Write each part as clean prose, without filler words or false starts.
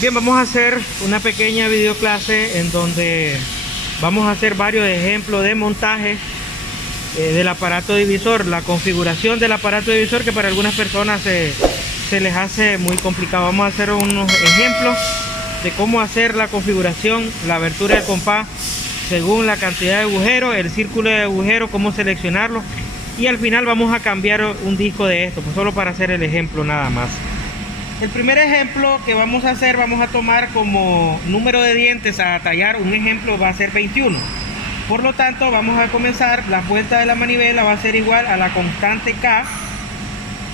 Bien, vamos a hacer una pequeña videoclase en donde vamos a hacer varios ejemplos de montaje del aparato divisor, la configuración del aparato divisor, que para algunas personas se les hace muy complicado. Vamos a hacer unos ejemplos de cómo hacer la configuración, la abertura del compás según la cantidad de agujeros, el círculo de agujeros, cómo seleccionarlo, y al final vamos a cambiar un disco de esto, pues solo para hacer el ejemplo nada más. El primer ejemplo que vamos a hacer, vamos a tomar como número de dientes a tallar, un ejemplo va a ser 21. Por lo tanto, vamos a comenzar, la vuelta de la manivela va a ser igual a la constante K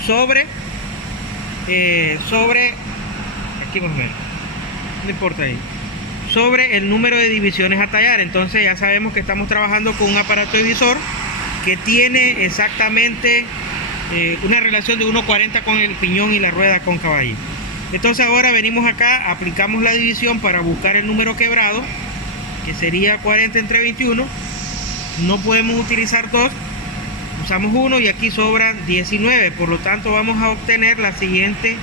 sobre, aquí más o menos, no importa ahí, sobre el número de divisiones a tallar. Entonces ya sabemos que estamos trabajando con un aparato divisor que tiene exactamente una relación de 1:40 con el piñón y la rueda cóncava ahí. Entonces ahora venimos acá, aplicamos la división para buscar el número quebrado, que sería 40 entre 21. No podemos utilizar 2, usamos 1 y aquí sobran 19. Por lo tanto vamos a obtener la siguiente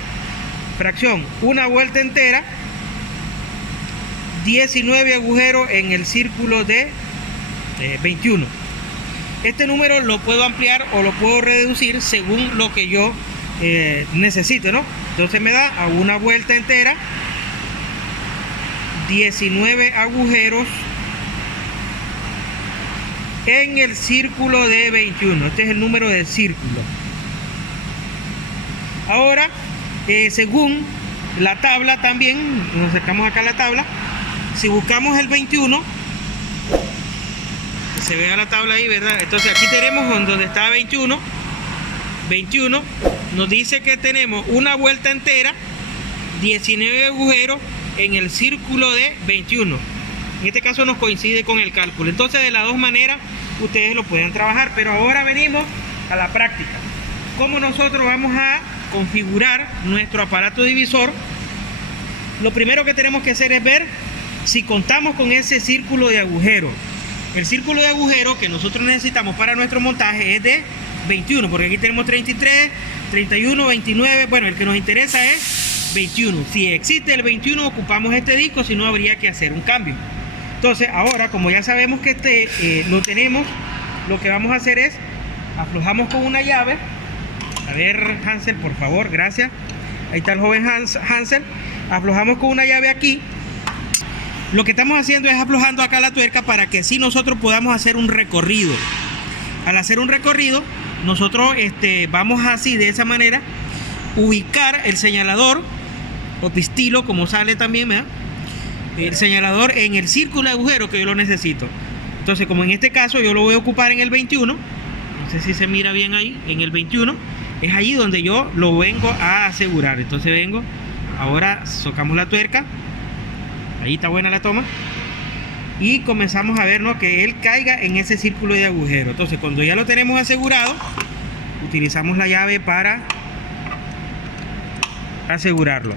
fracción: una vuelta entera, 19 agujeros en el círculo de 21. Este número lo puedo ampliar o lo puedo reducir según lo que yo necesite, ¿no? Entonces me da a una vuelta entera 19 agujeros en el círculo de 21. Este es el número del círculo. Ahora, según la tabla también, nos acercamos acá a la tabla. Si buscamos el 21, se vea la tabla ahí, ¿verdad? Entonces aquí tenemos donde está 21 nos dice que tenemos una vuelta entera, 19 agujeros en el círculo de 21. En este caso nos coincide con el cálculo. Entonces de las dos maneras ustedes lo pueden trabajar, pero ahora venimos a la práctica. ¿Cómo nosotros vamos a configurar nuestro aparato divisor? Lo primero que tenemos que hacer es ver si contamos con ese círculo de agujeros. El círculo de agujeros que nosotros necesitamos para nuestro montaje es de 21, porque aquí tenemos 33, 31, 29. Bueno, el que nos interesa es 21. Si existe el 21, ocupamos este disco, si no habría que hacer un cambio. Entonces ahora, como ya sabemos que lo tenemos, lo que vamos a hacer es aflojamos con una llave. A ver, Hansel, por favor, gracias. Ahí está el joven Hansel. Aflojamos con una llave aquí. Lo que estamos haciendo es aflojando acá la tuerca para que así nosotros podamos hacer un recorrido. Al hacer un recorrido, nosotros vamos así, de esa manera, ubicar el señalador o pistilo, como sale también, ¿verdad? El señalador en el círculo de agujero que yo lo necesito. Entonces, como en este caso yo lo voy a ocupar en el 21, no sé si se mira bien ahí, en el 21, es ahí donde yo lo vengo a asegurar. Entonces vengo, ahora socamos la tuerca. Ahí está buena la toma. Y comenzamos a ver, ¿no?, que él caiga en ese círculo de agujero. Entonces, cuando ya lo tenemos asegurado, utilizamos la llave para asegurarlo.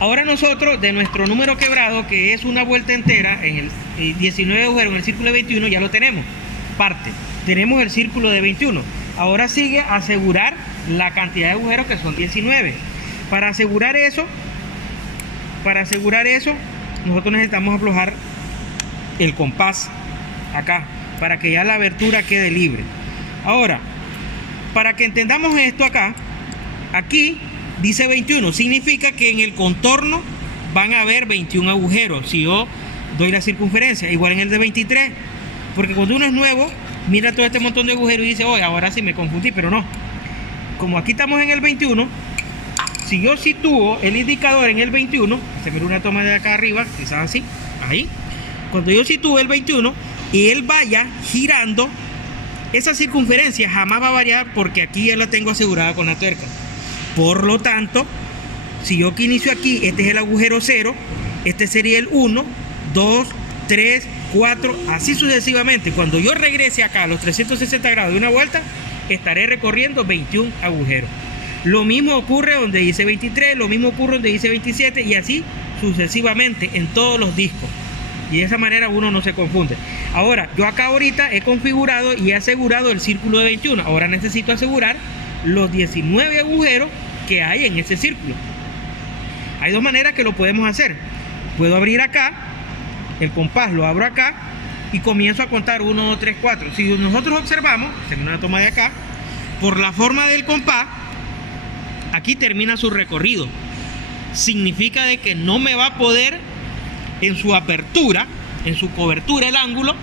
Ahora nosotros, de nuestro número quebrado, que es una vuelta entera en el 19 agujeros en el círculo de 21, ya lo tenemos. Parte. Tenemos el círculo de 21. Ahora sigue asegurar la cantidad de agujeros, que son 19. Para asegurar eso, nosotros necesitamos aflojar el compás acá, para que ya la abertura quede libre. Ahora, para que entendamos esto acá, aquí dice 21, significa que en el contorno van a haber 21 agujeros. Si yo doy la circunferencia, igual en el de 23, porque cuando uno es nuevo, mira todo este montón de agujeros y dice, oye, ahora sí me confundí, pero no. Como aquí estamos en el 21, si yo sitúo el indicador en el 21, se mira una toma de acá arriba, quizás así, ahí. Cuando yo sitúo el 21 y él vaya girando, esa circunferencia jamás va a variar, porque aquí ya la tengo asegurada con la tuerca. Por lo tanto, si yo que inicio aquí, este es el agujero 0, este sería el 1, 2, 3, 4, así sucesivamente. Cuando yo regrese acá a los 360 grados de una vuelta, estaré recorriendo 21 agujeros. Lo mismo ocurre donde dice 23, lo mismo ocurre donde dice 27, y así sucesivamente en todos los discos. Y de esa manera uno no se confunde. Ahora, yo acá ahorita he configurado y he asegurado el círculo de 21. Ahora necesito asegurar los 19 agujeros que hay en ese círculo. Hay dos maneras que lo podemos hacer. Puedo abrir acá, el compás lo abro acá y comienzo a contar 1, 2, 3, 4. Si nosotros observamos, hacemos una toma de acá, por la forma del compás, aquí termina su recorrido. Significa de que no me va a poder, en su apertura, en su cobertura, el ángulo,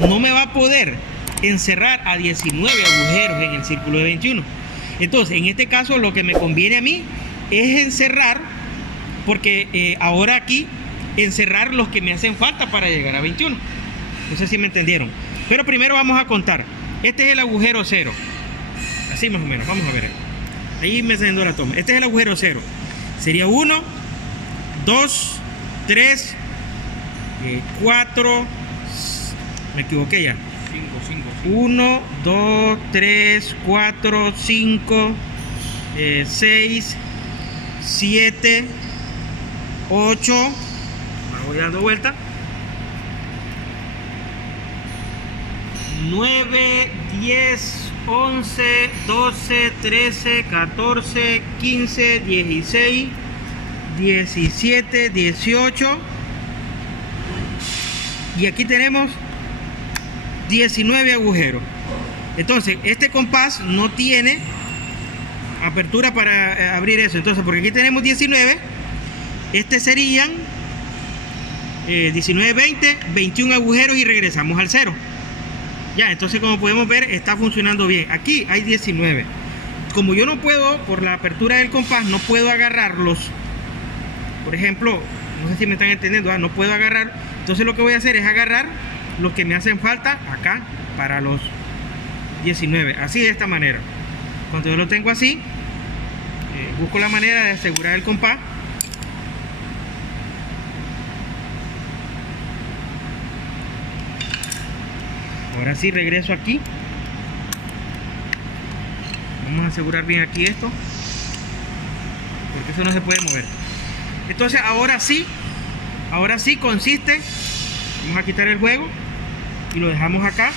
no me va a poder encerrar a 19 agujeros en el círculo de 21. Entonces, en este caso, lo que me conviene a mí es encerrar, porque ahora aquí, encerrar los que me hacen falta para llegar a 21. No sé si me entendieron. Pero primero vamos a contar. Este es el agujero 0. Así más o menos, vamos a ver. Ahí me encendió la toma. Este es el agujero 0. Sería 1, 2, 3, 4. Me equivoqué ya. 1, 2, 3, 4, 5, 6, 7, 8. Ahora voy dando vuelta. 9, 10, 11, 12, 13, 14, 15, 16, 17, 18. Y aquí tenemos 19 agujeros. Entonces, este compás no tiene apertura para abrir eso. Entonces, porque aquí tenemos 19, este serían 19, 20, 21 agujeros y regresamos al 0. Ya, entonces como podemos ver, está funcionando bien. Aquí hay 19. Como yo no puedo, por la apertura del compás, no puedo agarrarlos. Por ejemplo, no sé si me están entendiendo, no puedo agarrar. Entonces lo que voy a hacer es agarrar los que me hacen falta acá para los 19. Así, de esta manera. Cuando yo lo tengo así, busco la manera de asegurar el compás. Ahora sí regreso aquí. Vamos a asegurar bien aquí esto, porque eso no se puede mover. Entonces ahora sí consiste. Vamos a quitar el juego y lo dejamos acá,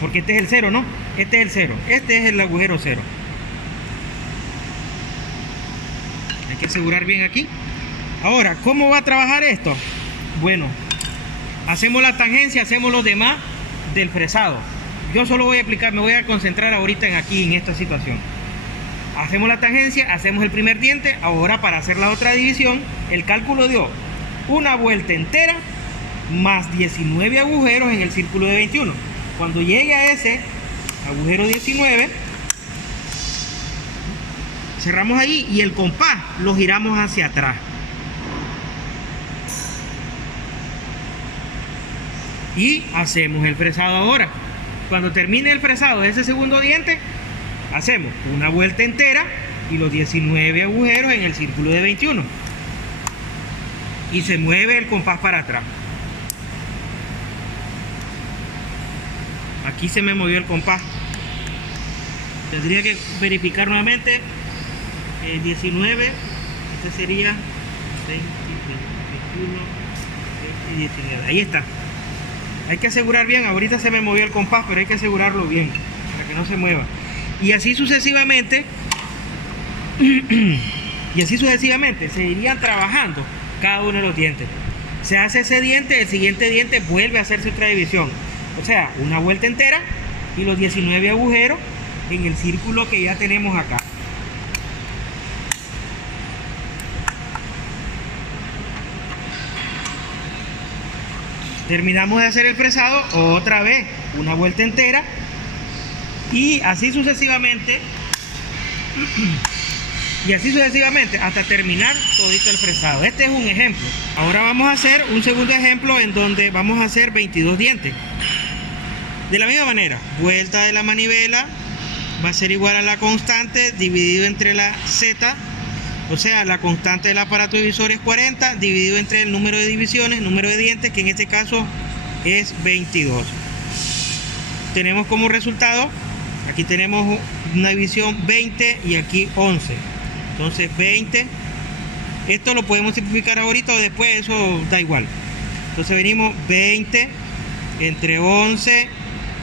porque este es el 0, ¿no? Este es el 0. Este es el agujero 0. Hay que asegurar bien aquí. Ahora, ¿cómo va a trabajar esto? Bueno, hacemos la tangencia, hacemos los demás del fresado. Yo solo voy a aplicar, me voy a concentrar ahorita en esta situación. Hacemos la tangencia, hacemos el primer diente. Ahora, para hacer la otra división, el cálculo dio una vuelta entera más 19 agujeros en el círculo de 21. Cuando llegue a ese agujero 19, cerramos ahí y el compás lo giramos hacia atrás. Y hacemos el fresado ahora. Cuando termine el fresado de ese segundo diente, hacemos una vuelta entera y los 19 agujeros en el círculo de 21. Y se mueve el compás para atrás. Aquí se me movió el compás. Tendría que verificar nuevamente. 19. Este sería 20, 21, 20 y 19. Ahí está. Hay que asegurar bien, ahorita se me movió el compás, pero hay que asegurarlo bien, para que no se mueva. Y así sucesivamente, se irían trabajando cada uno de los dientes. Se hace ese diente, el siguiente diente vuelve a hacerse otra división. O sea, una vuelta entera y los 19 agujeros en el círculo que ya tenemos acá. Terminamos de hacer el fresado, otra vez una vuelta entera y así sucesivamente hasta terminar todito el fresado. Este es un ejemplo. Ahora vamos a hacer un segundo ejemplo en donde vamos a hacer 22 dientes. De la misma manera, vuelta de la manivela va a ser igual a la constante dividido entre la Z. O sea, la constante del aparato divisor es 40 dividido entre el número de divisiones, número de dientes, que en este caso es 22. Tenemos como resultado, aquí tenemos una división 20 y aquí 11. Entonces 20, esto lo podemos simplificar ahorita o después, eso da igual. Entonces venimos 20 entre 11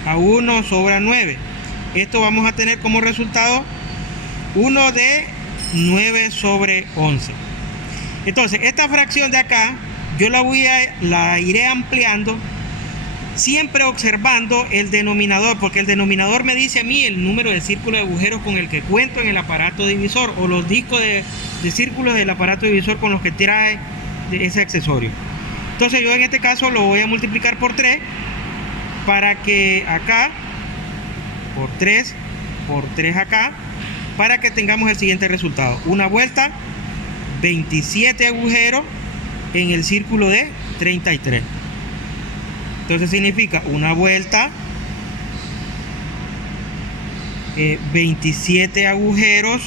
a 1 sobra 9. esto vamos a tener como resultado 1 de 9 sobre 11. Entonces, esta fracción de acá, yo la iré ampliando, siempre observando el denominador, porque el denominador me dice a mí el número de círculos de agujeros con el que cuento en el aparato divisor, o los discos de círculos del aparato divisor con los que trae ese accesorio. Entonces yo en este caso lo voy a multiplicar por 3, para que acá, por 3 acá, para que tengamos el siguiente resultado. Una vuelta, 27 agujeros en el círculo de 33. Entonces significa una vuelta, 27 agujeros,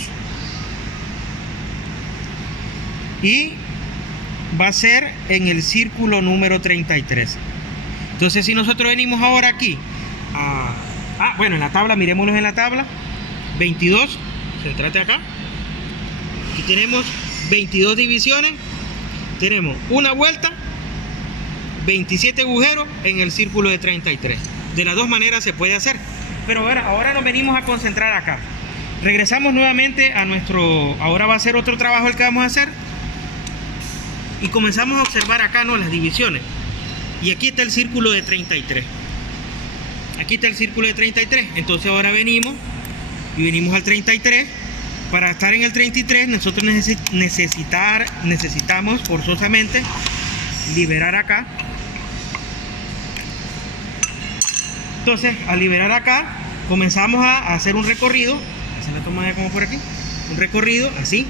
y va a ser en el círculo número 33. Entonces si nosotros venimos ahora aquí bueno, en la tabla, miremoslos en la tabla, 22, se trata acá, aquí tenemos 22 divisiones, tenemos una vuelta, 27 agujeros en el círculo de 33. De las dos maneras se puede hacer. Pero ahora nos venimos a concentrar acá. Regresamos nuevamente a nuestro... Ahora va a ser otro trabajo el que vamos a hacer. Y comenzamos a observar acá, ¿no?, las divisiones. Y aquí está el círculo de 33. Aquí está el círculo de 33. Entonces ahora venimos al 33. Para estar en el 33 nosotros necesitamos forzosamente liberar acá. Entonces, al liberar acá, comenzamos a hacer un recorrido. Así la toma como por aquí. Un recorrido, así.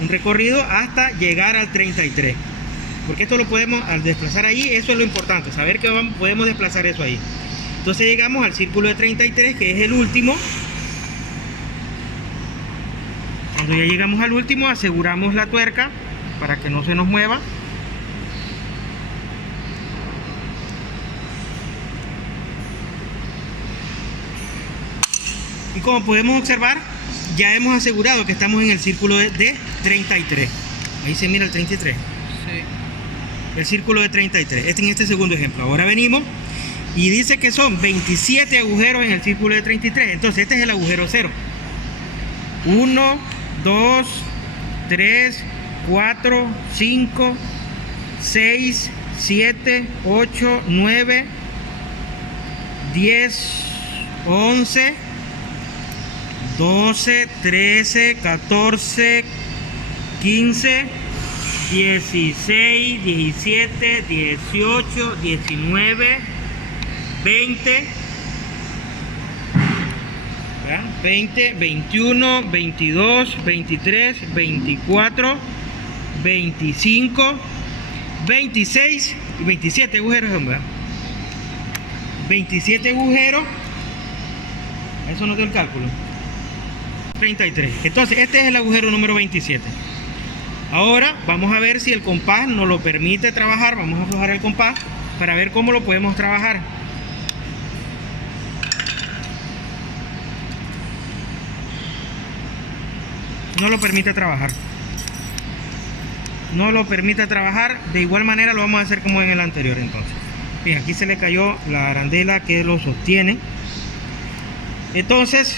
Un recorrido hasta llegar al 33. Porque esto lo podemos, al desplazar ahí, eso es lo importante. Saber que podemos desplazar eso ahí. Entonces llegamos al círculo de 33, que es el último. Cuando ya llegamos al último, aseguramos la tuerca para que no se nos mueva. Y como podemos observar, ya hemos asegurado que estamos en el círculo de 33. Ahí se mira el 33. Sí. El círculo de 33. En este segundo ejemplo. Ahora venimos y dice que son 27 agujeros en el círculo de 33. Entonces este es el agujero 0. 1, 2, 3, 4, 5, 6, 7, 8, 9, 10, 11, 12, 13, 14, 15, 16, 17, 18, 19, 20, 20, 21, 22, 23, 24, 25, 26 y 27 agujeros, ¿verdad? 27 agujeros. Eso no dio el cálculo. 33. Entonces este es el agujero número 27. Ahora vamos a ver si el compás nos lo permite trabajar. Vamos a aflojar el compás para ver cómo lo podemos trabajar. No lo permite trabajar. No lo permite trabajar. De igual manera lo vamos a hacer como en el anterior. Entonces, bien, aquí se le cayó la arandela que lo sostiene. Entonces,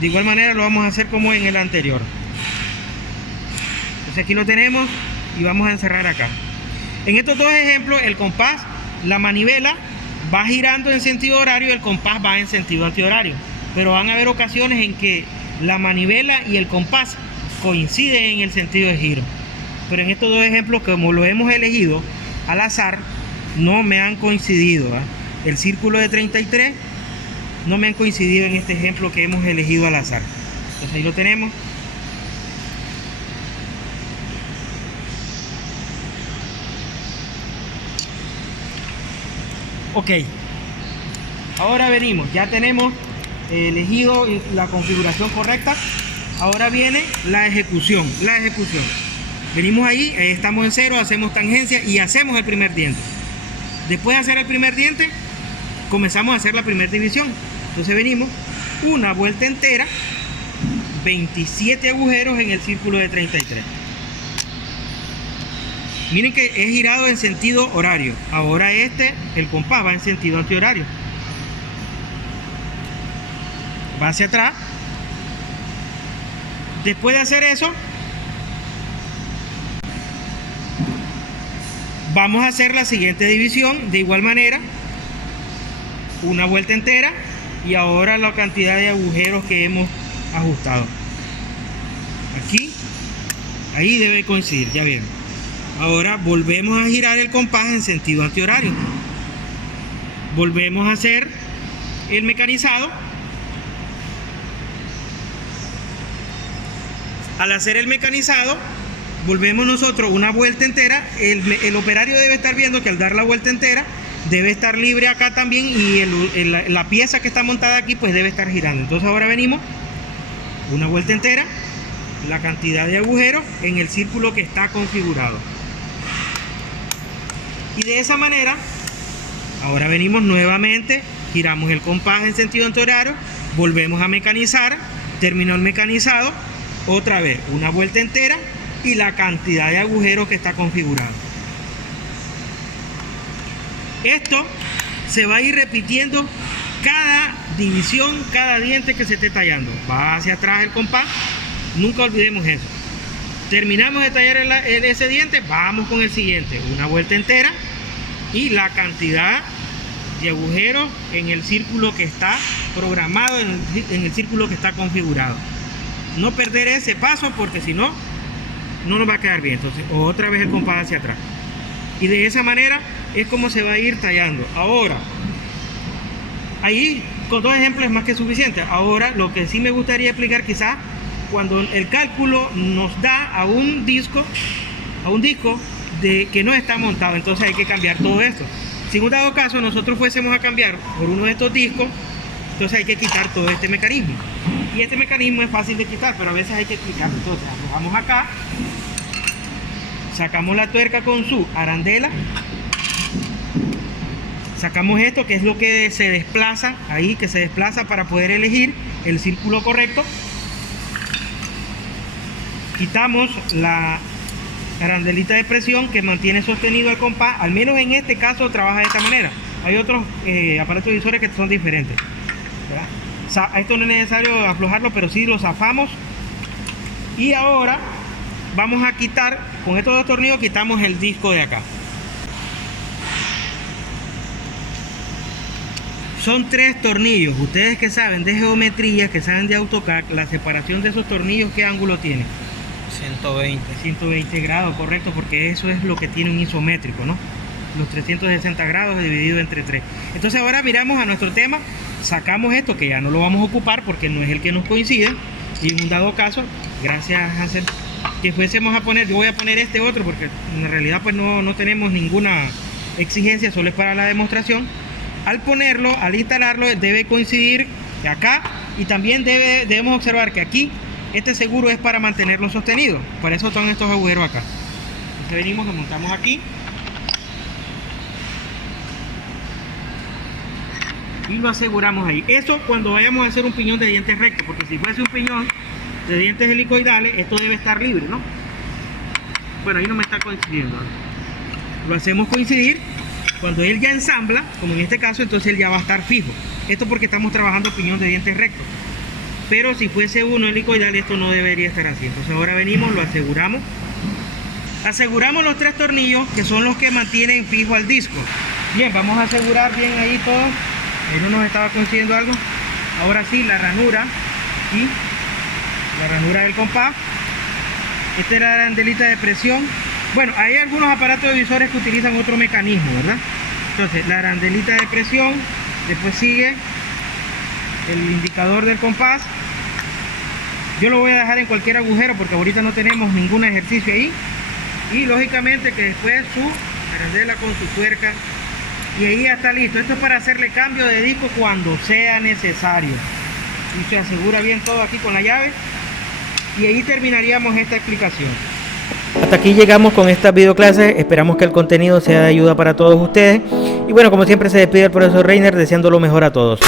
de igual manera lo vamos a hacer como en el anterior. Entonces aquí lo tenemos y vamos a encerrar acá. En estos dos ejemplos, el compás, la manivela va girando en sentido horario y el compás va en sentido antihorario. Pero van a haber ocasiones en que la manivela y el compás coinciden en el sentido de giro. Pero en estos dos ejemplos, como lo hemos elegido al azar, no me han coincidido, ¿eh? El círculo de 33 no me han coincidido en este ejemplo que hemos elegido al azar. Entonces ahí lo tenemos. Ok, ahora venimos, ya tenemos elegido la configuración correcta. Ahora viene la ejecución. Venimos ahí, estamos en 0, hacemos tangencia y hacemos el primer diente. Después de hacer el primer diente, comenzamos a hacer la primera división. Entonces venimos una vuelta entera, 27 agujeros en el círculo de 33. Miren que es girado en sentido horario. Ahora el compás va en sentido antihorario. va hacia atrás. Después de hacer eso, vamos a hacer la siguiente división de igual manera, una vuelta entera, y ahora la cantidad de agujeros que hemos ajustado. Aquí, ahí debe coincidir, ya vieron. Ahora volvemos a girar el compás en sentido antihorario. Volvemos a hacer el mecanizado. Al hacer el mecanizado, volvemos nosotros una vuelta entera. El operario debe estar viendo que al dar la vuelta entera debe estar libre acá también, y la pieza que está montada aquí pues debe estar girando. Entonces ahora venimos una vuelta entera, la cantidad de agujeros en el círculo que está configurado, y de esa manera ahora venimos nuevamente, giramos el compás en sentido antihorario, volvemos a mecanizar, terminó el mecanizado, otra vez una vuelta entera y la cantidad de agujeros que está configurado. Esto se va a ir repitiendo cada división, cada diente que se esté tallando. Va hacia atrás el compás, nunca olvidemos eso. Terminamos de tallar ese diente, vamos con el siguiente, una vuelta entera y la cantidad de agujeros en el círculo que está programado, en el círculo que está configurado. No perder ese paso, porque si no, no nos va a quedar bien. Entonces otra vez el compás hacia atrás, y de esa manera es como se va a ir tallando. Ahora, ahí con dos ejemplos es más que suficiente. Ahora lo que sí me gustaría explicar, quizás cuando el cálculo nos da a un disco de que no está montado, entonces hay que cambiar todo esto. Si en un dado caso nosotros fuésemos a cambiar por uno de estos discos, entonces hay que quitar todo este mecanismo, y este mecanismo es fácil de quitar, pero a veces hay que explicarlo. Entonces aflojamos acá, sacamos la tuerca con su arandela, sacamos esto que es lo que se desplaza ahí, que se desplaza para poder elegir el círculo correcto. Quitamos la arandelita de presión que mantiene sostenido el compás. Al menos en este caso trabaja de esta manera. Hay otros aparatos divisores que son diferentes, ¿verdad? Esto no es necesario aflojarlo, pero sí lo zafamos. Y ahora vamos a quitar, con estos dos tornillos quitamos el disco de acá. Son 3 tornillos. Ustedes que saben de geometría, que saben de AutoCAD, la separación de esos tornillos, ¿qué ángulo tiene? 120 grados, correcto, porque eso es lo que tiene un isométrico, ¿no? Los 360 grados dividido entre 3. Entonces ahora miramos a nuestro tema, sacamos esto que ya no lo vamos a ocupar porque no es el que nos coincide, y en un dado caso, gracias Hansel, que fuésemos a poner, yo voy a poner este otro porque en realidad pues no tenemos ninguna exigencia, solo es para la demostración. Al ponerlo, al instalarlo, debe coincidir acá, y también debemos observar que aquí este seguro es para mantenerlo sostenido. Por eso están estos agujeros acá. Entonces venimos, lo montamos aquí y lo aseguramos ahí. Eso cuando vayamos a hacer un piñón de dientes rectos, porque si fuese un piñón de dientes helicoidales, esto debe estar libre, ¿no? Bueno, ahí no me está coincidiendo, ¿no? Lo hacemos coincidir. Cuando él ya ensambla, como en este caso, entonces él ya va a estar fijo. Esto porque estamos trabajando piñón de dientes rectos. Pero si fuese uno helicoidal, esto no debería estar así. Entonces ahora venimos, lo aseguramos. Aseguramos los 3 tornillos, que son los que mantienen fijo al disco. Bien, vamos a asegurar bien ahí todo. Ahí no nos estaba coincidiendo algo. Ahora sí, la ranura y la ranura del compás. Esta es la arandelita de presión. Bueno, hay algunos aparatos divisores que utilizan otro mecanismo, ¿verdad? Entonces, la arandelita de presión, después sigue el indicador del compás. Yo lo voy a dejar en cualquier agujero porque ahorita no tenemos ningún ejercicio ahí. Y lógicamente que después su arandela con su tuerca, y ahí ya está listo. Esto es para hacerle cambio de disco cuando sea necesario. Y se asegura bien todo aquí con la llave. Y ahí terminaríamos esta explicación. Hasta aquí llegamos con esta videoclase. Esperamos que el contenido sea de ayuda para todos ustedes. Y bueno, como siempre se despide el profesor Reiner deseando lo mejor a todos.